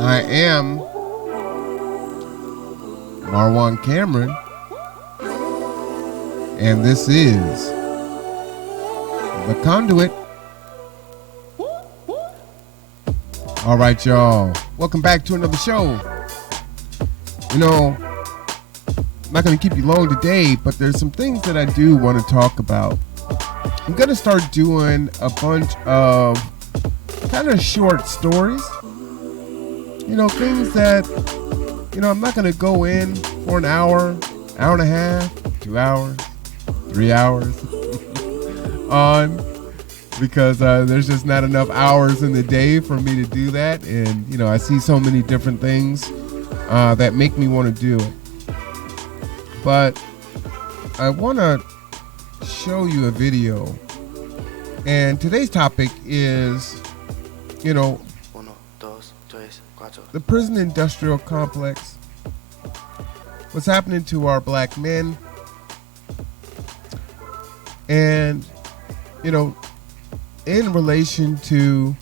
I am Marwan Cameron, and this is the Conduit. All right, y'all. Welcome back to another show. I'm not going to keep you long today, but there's some things that I do want to talk about. I'm going to start doing a bunch of kind of short stories. Things that, I'm not going to go in for an hour, hour and a half, 2 hours, 3 hours on, because there's just not enough hours in the day for me to do that. And, I see so many different things that make me want to do it. But I want to show you a video. And today's topic is, the prison industrial complex. What's happening to our black men. And, in relation to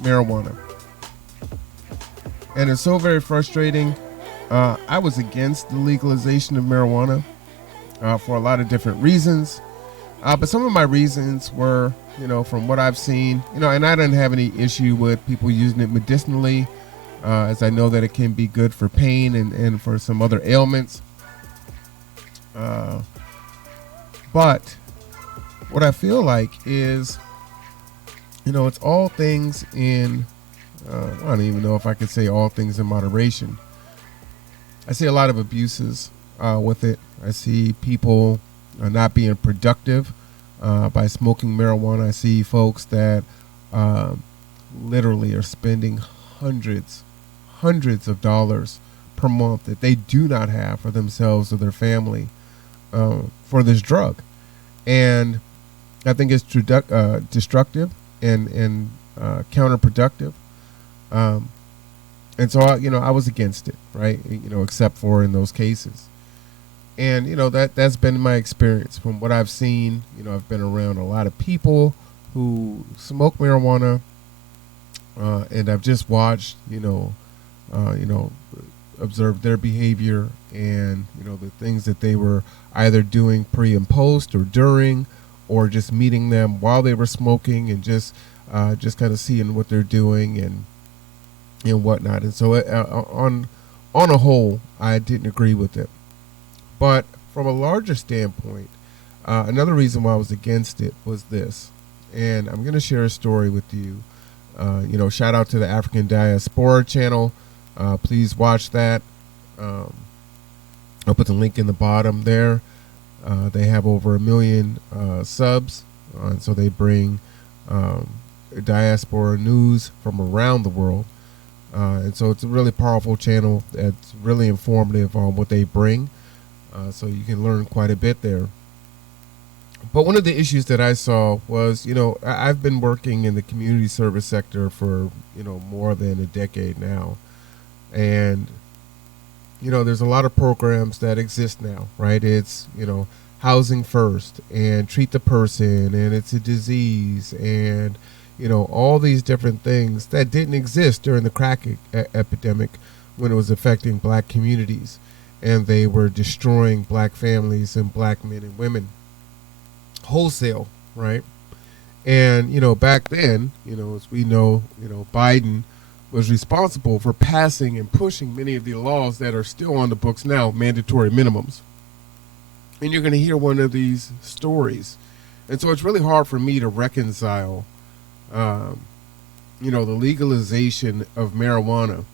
marijuana. And it's so very frustrating. I was against the legalization of marijuana for a lot of different reasons. But some of my reasons were, from what I've seen, and I didn't have any issue with people using it medicinally, as I know that it can be good for pain and for some other ailments. But what I feel like is, it's all things in, I don't even know if I could say all things in moderation. I see a lot of abuses with it. I see people not being productive by smoking marijuana. I see folks that literally are spending hundreds of dollars per month that they do not have for themselves or their family for this drug. And I think it's destructive and counterproductive. And so, I was against it, right? Except for in those cases. And, that's been my experience from what I've seen. I've been around a lot of people who smoke marijuana, and I've just watched, observed their behavior and, the things that they were either doing pre and post or during, or just meeting them while they were smoking and just kind of seeing what they're doing and whatnot. And so on a whole, I didn't agree with it. But from a larger standpoint, another reason why I was against it was this. And I'm going to share a story with you. Shout out to the African Diaspora channel. Please watch that. I'll put the link in the bottom there. They have over 1 million subs. And so they bring diaspora news from around the world. And so it's a really powerful channel that's really informative on what they bring. So you can learn quite a bit there. But one of the issues that I saw was, I've been working in the community service sector for, more than a decade now. And, there's a lot of programs that exist now, right? It's, housing first and treat the person, and it's a disease, and, all these different things that didn't exist during the crack epidemic when it was affecting black communities. And they were destroying black families and black men and women wholesale, right? And, back then, as we know, Biden was responsible for passing and pushing many of the laws that are still on the books now, mandatory minimums. And you're going to hear one of these stories. And so it's really hard for me to reconcile, the legalization of marijuana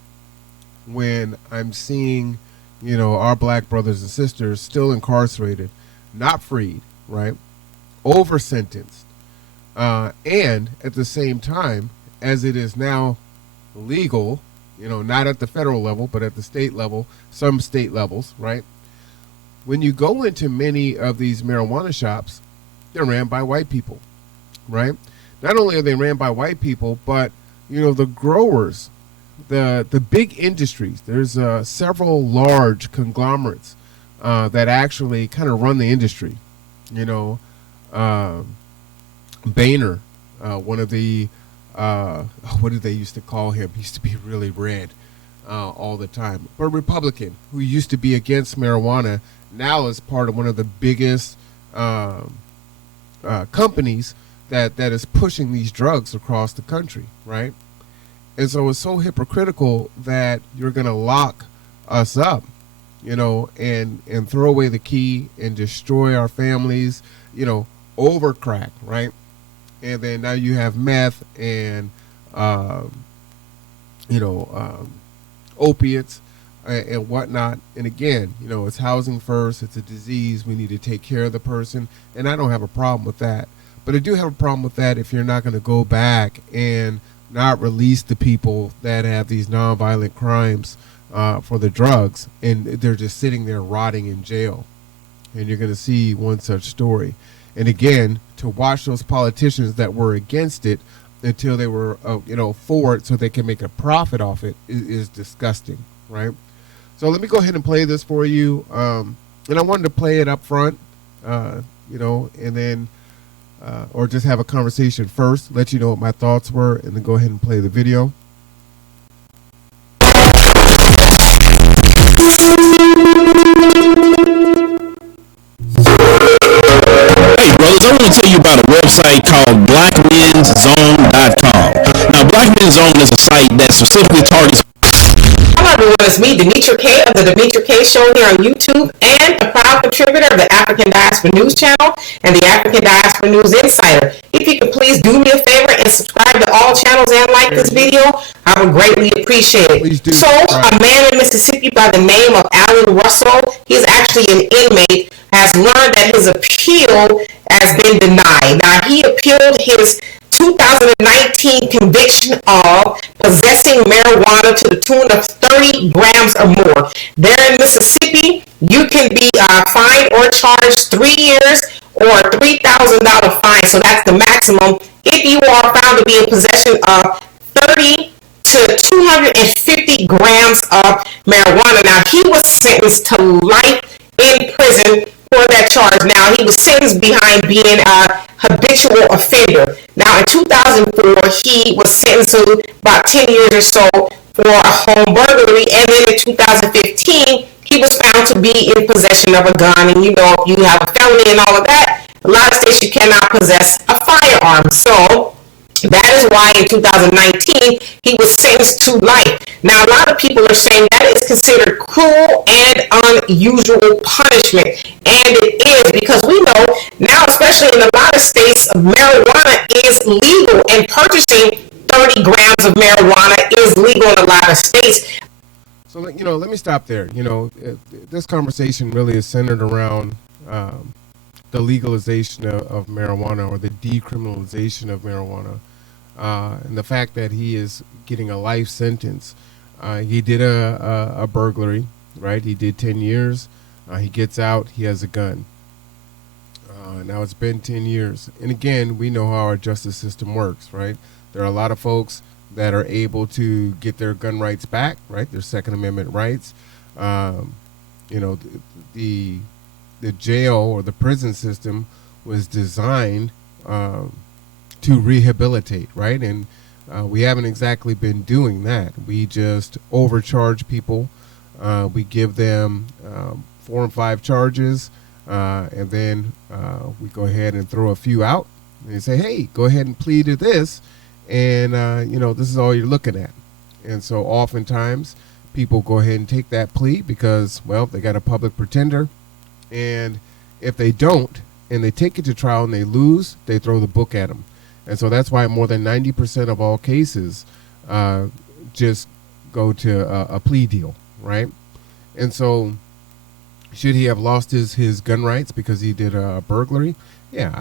when I'm seeing, our black brothers and sisters still incarcerated, not freed, right? Over sentenced. And at the same time, as it is now legal, not at the federal level, but at the state level, some state levels, right? When you go into many of these marijuana shops, they're ran by white people, right? Not only are they ran by white people, but, the growers, the big industries, there's several large conglomerates that actually kind of run the industry. Boehner, one of the, what did they used to call him? He used to be really red. all the time. But a Republican who used to be against marijuana now is part of one of the biggest companies that is pushing these drugs across the country, right? And so it's so hypocritical that you're going to lock us up, and throw away the key and destroy our families, over crack, right? And then now you have meth and, opiates and whatnot. And again, it's housing first. It's a disease. We need to take care of the person. And I don't have a problem with that. But I do have a problem with that if you're not going to go back and not release the people that have these nonviolent crimes for the drugs, and they're just sitting there rotting in jail. And you're going to see one such story. And again, to watch those politicians that were against it until they were, for it so they can make a profit off it is disgusting, right? So let me go ahead and play this for you. And I wanted to play it up front, and then, or just have a conversation first, let you know what my thoughts were, and then go ahead and play the video. Hey brothers, I want to tell you about a website called blackmenszone.com. Now, Black Men's Zone is a site that specifically targets. Hello everyone, it's me, Demetra K of the Demetra K Show here on YouTube, and a proud contributor of the African Diaspora News Channel and the African Diaspora News Insider. If you could please do me a favor and subscribe to all channels and like this video, I would greatly appreciate it. So, a man in Mississippi by the name of Alan Russell, he's actually an inmate, has learned that his appeal has been denied. Now, he appealed his 2019 conviction of possessing marijuana to the tune of 30 grams or more. There in Mississippi, you can be fined or charged 3 years or a $3,000 fine. So that's the maximum if you are found to be in possession of 30 to 250 grams of marijuana. Now, he was sentenced to life in prison for that charge. Now, he was sentenced behind being a habitual offender. Now, in 2004, he was sentenced to about 10 years or so for a home burglary, and then in 2015, he was found to be in possession of a gun. And if you have a felony and all of that, a lot of states you cannot possess a firearm. So that is why in 2019 he was sentenced to life. Now, a lot of people are saying that is considered cruel and unusual punishment, and it is, because we know now, especially in a lot of states, marijuana is legal, and purchasing 30 grams of marijuana is legal in a lot of states. So, let me stop there. This conversation really is centered around the legalization of marijuana, or the decriminalization of marijuana. And the fact that he is getting a life sentence. He did a burglary, right? He did 10 years. He gets out. He has a gun. Now it's been 10 years. And again, we know how our justice system works, right? There are a lot of folks that are able to get their gun rights back, right? Their Second Amendment rights. The jail or the prison system was designed to rehabilitate, right? And we haven't exactly been doing that. We just overcharge people. We give them 4 and 5 charges, and then we go ahead and throw a few out. And they say, hey, go ahead and plead to this, and this is all you're looking at. And so oftentimes people go ahead and take that plea because, well, they got a public pretender, and if they don't, and they take it to trial and they lose, they throw the book at them. And so that's why more than 90% of all cases just go to a plea deal, right? And so should he have lost his gun rights because he did a burglary? Yeah,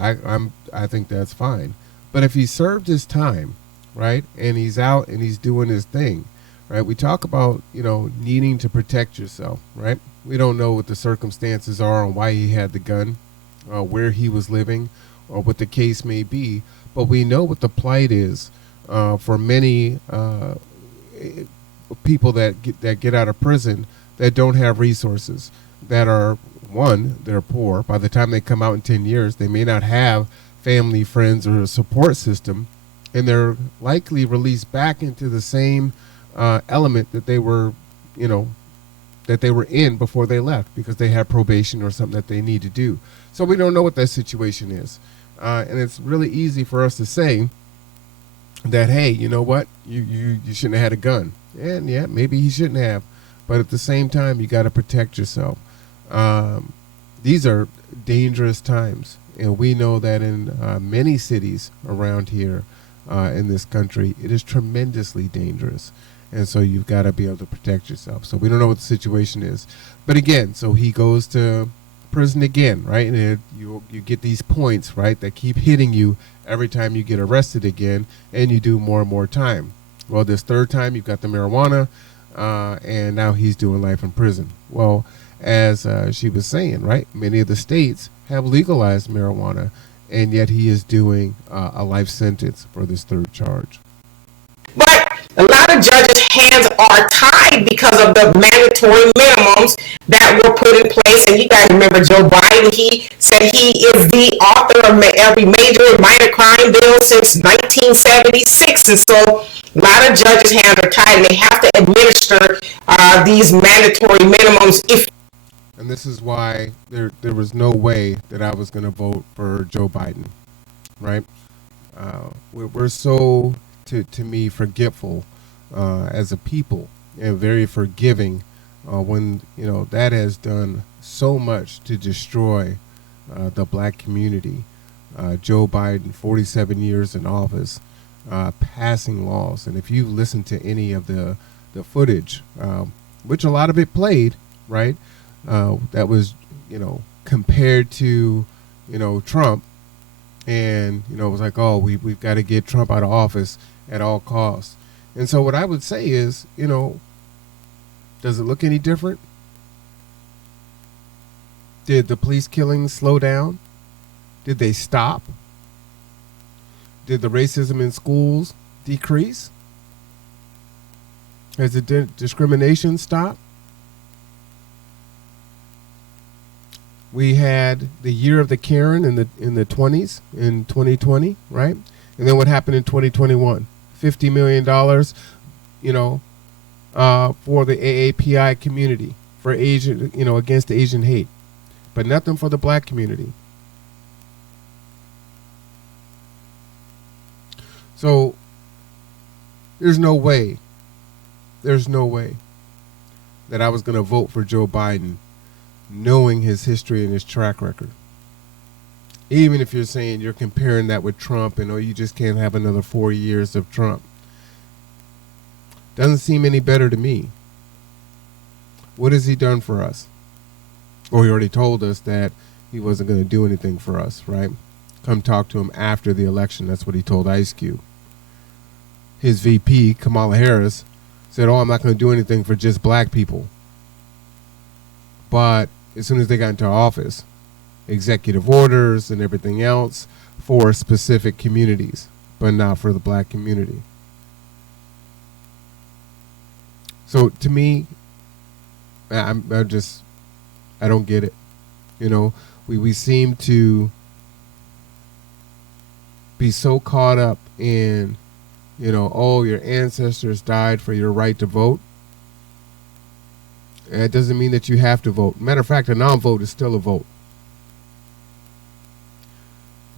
I think that's fine. But if he served his time, right, and he's out and he's doing his thing, right? We talk about, needing to protect yourself, right? We don't know what the circumstances are on why he had the gun, where he was living, or what the case may be. But we know what the plight is for many people that get out of prison that don't have resources, that are, one, they're poor. By the time they come out in 10 years, they may not have family, friends, or a support system, and they're likely released back into the same element that they were, you know, that they were in before they left because they had probation or something that they need to do. So we don't know what that situation is. And it's really easy for us to say that, hey, you know what, you shouldn't have had a gun. And yeah, maybe he shouldn't have. But at the same time, you got to protect yourself. These are dangerous times. And we know that in many cities around here in this country, it is tremendously dangerous. And so you've got to be able to protect yourself. So we don't know what the situation is. But again, so he goes to prison again, right? And you get these points, right, that keep hitting you every time you get arrested again, and you do more and more time. Well, this third time, you've got the marijuana, and now he's doing life in prison. Well, as she was saying, right, many of the states have legalized marijuana, and yet he is doing a life sentence for this third charge. But a lot of judges' hands are tied because of the mandatory minimums that were put in place. And you guys remember Joe Biden, he said he is the author of every major and minor crime bill since 1976. And so a lot of judges' hands are tied, and they have to administer these mandatory minimums. And this is why there was no way that I was going to vote for Joe Biden, right? We're so, to me, forgetful as a people, and very forgiving when, you know, that has done so much to destroy the black community. Joe Biden, 47 years in office, passing laws. And if you listen to any of the footage, which a lot of it played, right, that was, you know, compared to, you know, Trump, and, you know, it was like, oh, we've got to get Trump out of office at all costs. And so what I would say is, you know, does it look any different? Did the police killings slow down? Did they stop? Did the racism in schools decrease? Has the discrimination stopped? We had the year of the Karen in the 20s, in 2020, right? And then what happened in 2021? $50 million, you know, for the AAPI community, for Asian, you know, against Asian hate, but nothing for the black community. So there's no way that I was going to vote for Joe Biden knowing his history and his track record. Even if you're saying you're comparing that with Trump and, oh, you just can't have another 4 years of Trump. Doesn't seem any better to me. What has he done for us? Well, he already told us that he wasn't going to do anything for us, right? Come talk to him after the election. That's what he told Ice Cube. His VP, Kamala Harris, said, oh, I'm not going to do anything for just black people. But as soon as they got into office, executive orders and everything else for specific communities, but not for the black community. So to me, I don't get it. You know, we seem to be so caught up in, you know, oh, your ancestors died for your right to vote. And it doesn't mean that you have to vote. Matter of fact, a non-vote is still a vote.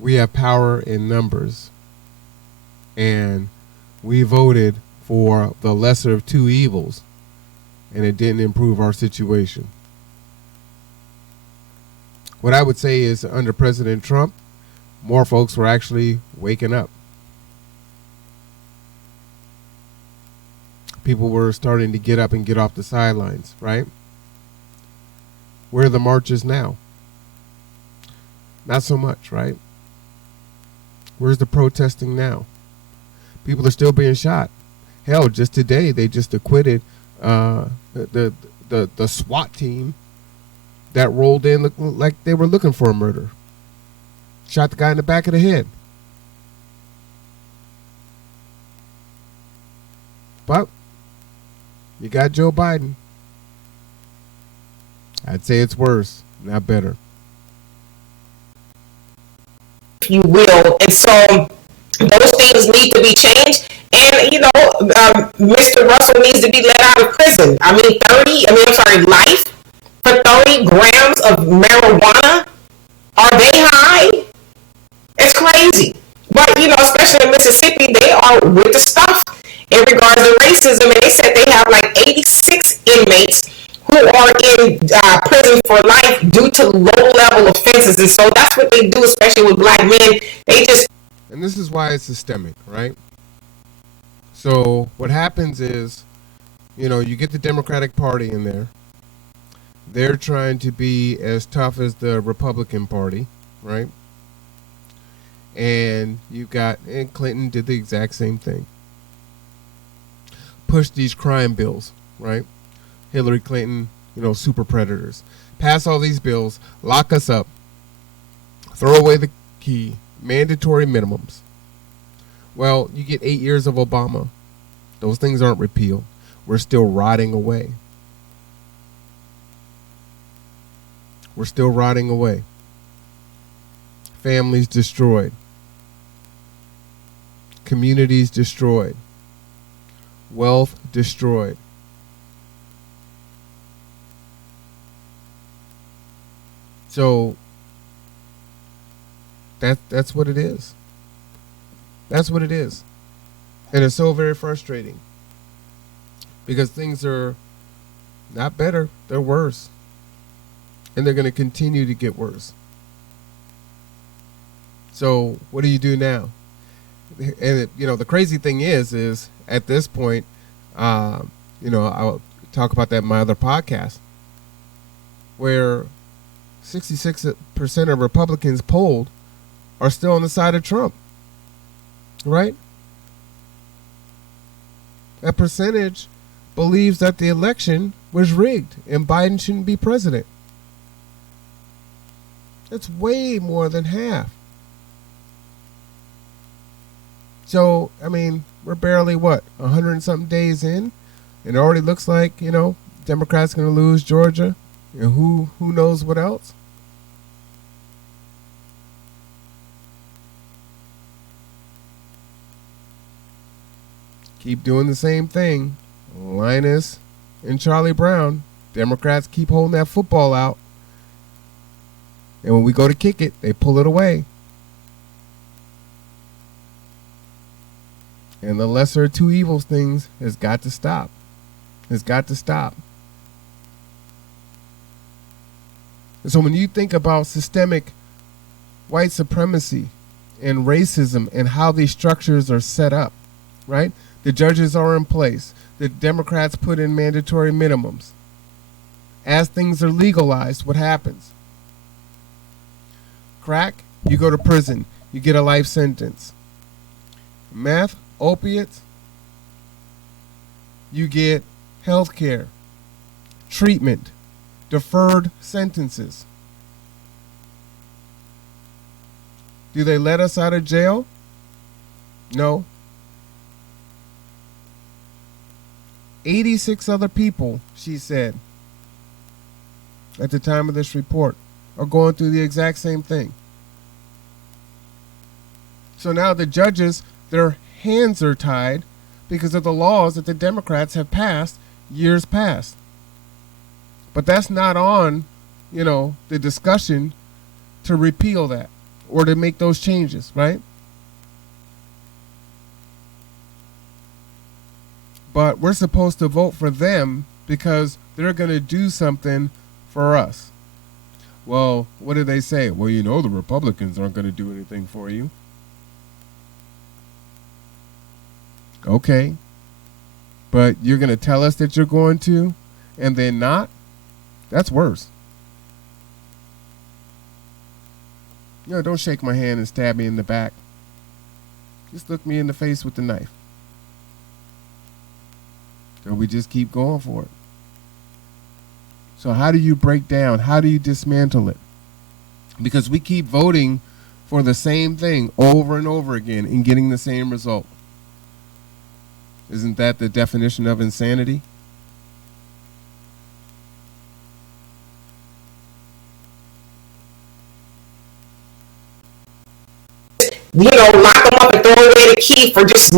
We have power in numbers. And we voted for the lesser of two evils, and it didn't improve our situation. What I would say is under President Trump, more folks were actually waking up. People were starting to get up and get off the sidelines, right? Where are the marches now? Not so much, right? Where's the protesting now? People are still being shot. Hell, just today they just acquitted the SWAT team that rolled in looking like they were looking for a murder. Shot the guy in the back of the head. But you got Joe Biden. I'd say it's worse, not better. If you will. And so those things need to be changed. And, Mr. Russell needs to be let out of prison. Life for 30 grams of marijuana. Are they high? It's crazy. But, especially in Mississippi, they are with the stuff in regards to racism. And they said they have like 86 inmates who are in prison for life due to low-level offenses. And so that's what they do, especially with black men. And this is why it's systemic, right? So what happens is, you get the Democratic Party in there. They're trying to be as tough as the Republican Party, right? And Clinton did the exact same thing. Push these crime bills, right? Hillary Clinton, super predators. Pass all these bills, lock us up, throw away the key, mandatory minimums. Well, you get 8 years of Obama. Those things aren't repealed. We're still rotting away. We're still rotting away. Families destroyed. Communities destroyed. Wealth destroyed. So that's what it is. That's what it is. And it's so very frustrating because things are not better, they're worse. And they're going to continue to get worse. So what do you do now? And the crazy thing is at this point, I'll talk about that in my other podcast, where 66% of Republicans polled are still on the side of Trump, right? That percentage believes that the election was rigged and Biden shouldn't be president. That's way more than half. So, we're barely 100 and something days in, and it already looks like, Democrats going to lose Georgia, and who knows what else. Keep doing the same thing. Linus and Charlie Brown, Democrats keep holding that football out. And when we go to kick it, they pull it away. And the lesser of two evils things has got to stop. Has got to stop. And so when you think about systemic white supremacy and racism and how these structures are set up, right? The judges are in place. The Democrats put in mandatory minimums. As things are legalized, what happens? Crack, you go to prison. You get a life sentence. Meth, opiates, you get health care, treatment, deferred sentences. Do they let us out of jail? No. 86 other people, she said, at the time of this report, are going through the exact same thing. So now the judges, their hands are tied because of the laws that the Democrats have passed years past. But that's not on, the discussion to repeal that or to make those changes, right? But we're supposed to vote for them because they're going to do something for us. Well, what do they say? Well, the Republicans aren't going to do anything for you. Okay. But you're going to tell us that you're going to and then not? That's worse. Don't shake my hand and stab me in the back. Just look me in the face with the knife. Or we just keep going for it. So how do you break down? How do you dismantle it? Because we keep voting for the same thing over and over again and getting the same result. Isn't that the definition of insanity? Lock them up and throw away the key for just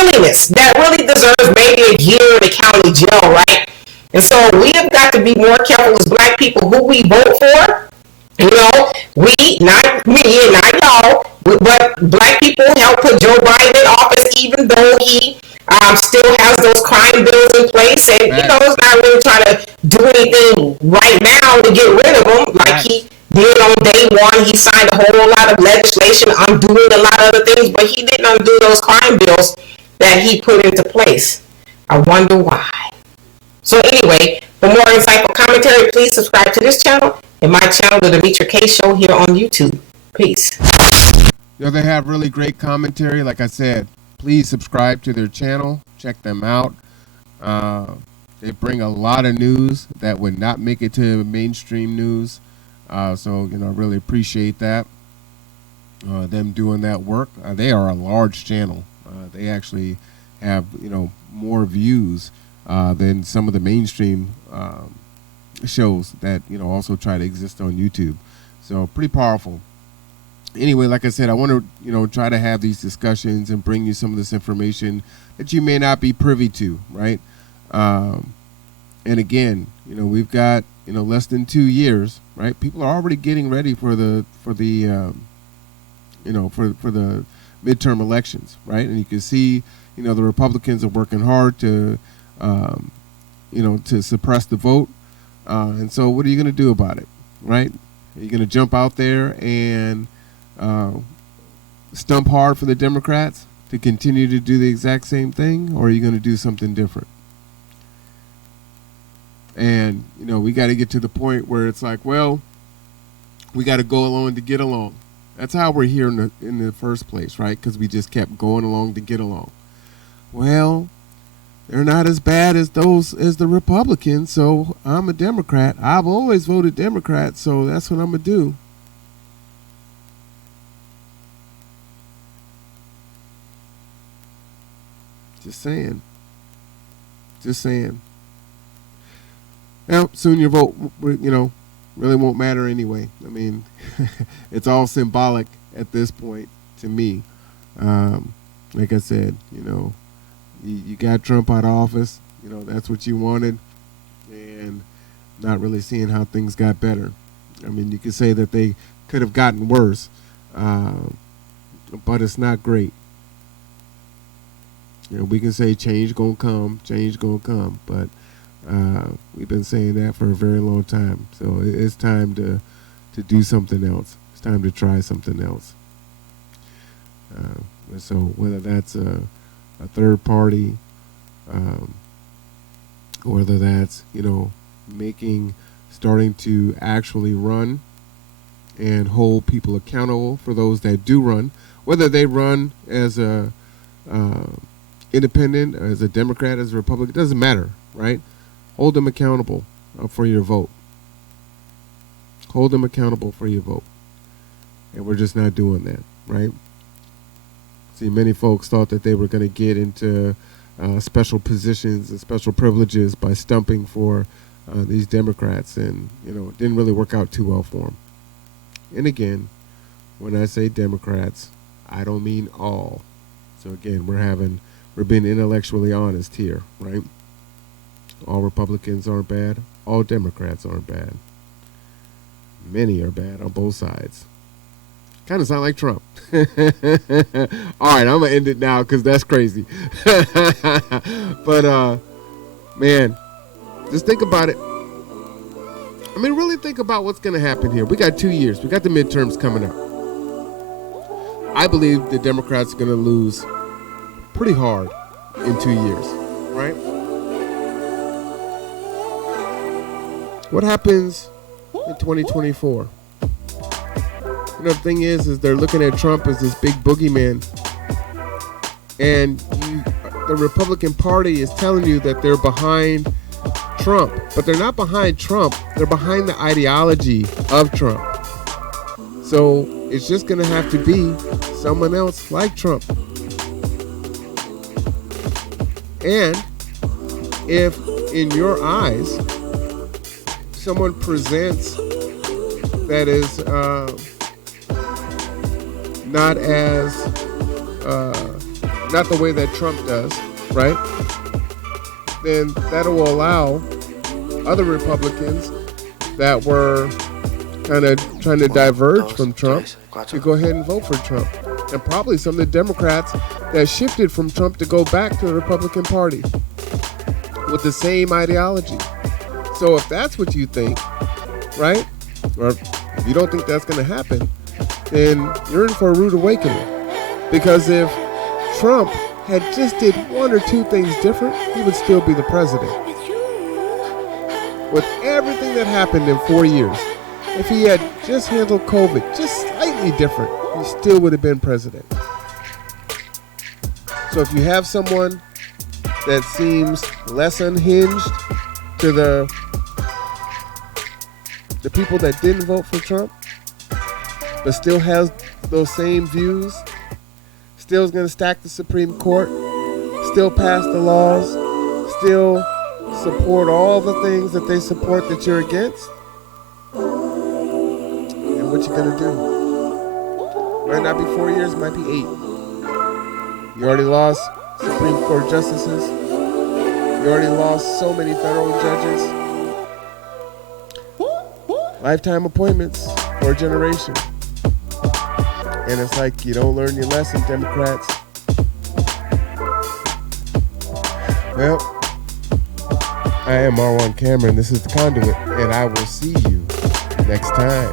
silliness that really deserves maybe a year in the county jail, right? And so we have got to be more careful as black people who we vote for. You know, we, not me and not y'all, but black people helped put Joe Biden in office, even though he still has those crime bills in place, and you know, is not really trying to do anything right now to get rid of them, like he did on day one. He signed a whole lot of legislation, undoing a lot of other things, but he didn't undo those crime bills that he put into place. I wonder why. So anyway, for more insightful commentary, please subscribe to this channel and my channel, The Demetra K Show, here on YouTube. Peace. You know, they have really great commentary. Like I said, please subscribe to their channel. Check them out. They bring a lot of news that would not make it to mainstream news. So, you know, I really appreciate that. Them doing that work. They are a large channel. They actually have, you know, more views than some of the mainstream shows that, you know, also try to exist on YouTube. So pretty powerful. Anyway, like I said, I want to, you know, try to have these discussions and bring you some of this information that you may not be privy to, right? And again, you know, we've got, you know, less than 2 years, right? People are already getting ready for the midterm elections, right? And you can see, you know, the Republicans are working hard to, you know, to suppress the vote. And so what are you going to do about it, right? Are you going to jump out there and stump hard for the Democrats to continue to do the exact same thing, or are you going to do something different? And, you know, we got to get to the point where it's like, well, we got to go along to get along. That's how we're here in the first place, right? Because we just kept going along to get along. Well, they're not as bad as the Republicans, so I'm a Democrat. I've always voted Democrat, so that's what I'm going to do. Just saying. Just saying. Now, soon your vote, you know, really won't matter anyway. I mean, it's all symbolic at this point to me. Like I said, you know, you got Trump out of office. You know, that's what you wanted. And not really seeing how things got better. I mean, you could say that they could have gotten worse. But it's not great. You know, we can say change gonna come, but we've been saying that for a very long time. So it's time to do something else. It's time to try something else. So whether that's a third party, whether that's, you know, starting to actually run and hold people accountable for those that do run, whether they run as a independent, as a Democrat, as a Republican, it doesn't matter, right? Hold them accountable for your vote. Hold them accountable for your vote. And we're just not doing that, right? See, many folks thought that they were going to get into special positions and special privileges by stumping for these Democrats, and, you know, it didn't really work out too well for them. And again, when I say Democrats, I don't mean all. So again, we're being intellectually honest here, right? All Republicans aren't bad. All Democrats aren't bad. Many are bad on both sides. Kind of sound like Trump. All right, I'm going to end it now because that's crazy. But, man, just think about it. I mean, really think about what's going to happen here. We got 2 years. We got the midterms coming up. I believe the Democrats are going to lose pretty hard in 2 years, right? What happens in 2024? You know, the thing is they're looking at Trump as this big boogeyman, and the Republican Party is telling you that they're behind Trump, but they're not behind Trump. They're behind the ideology of Trump. So it's just going to have to be someone else like Trump. And if in your eyes someone presents that is not as not the way that Trump does, right? Then that will allow other Republicans that were kind of trying to diverge from Trump to go ahead and vote for Trump. And probably some of the Democrats that shifted from Trump to go back to the Republican Party with the same ideology. So if that's what you think, right? Or if you don't think that's going to happen, then you're in for a rude awakening. Because if Trump had just did one or two things different, he would still be the president. With everything that happened in 4 years, if he had just handled COVID just slightly different, he still would have been president. So if you have someone that seems less unhinged to the people that didn't vote for Trump, but still has those same views, still is going to stack the Supreme Court, still pass the laws, still support all the things that they support that you're against, then what you going to do? Might not be 4 years, might be 8. You already lost Supreme Court justices. You already lost so many federal judges. Lifetime appointments for a generation. And it's like you don't learn your lesson, Democrats. Well, I am Marwan Cameron. This is The Conduit, and I will see you next time.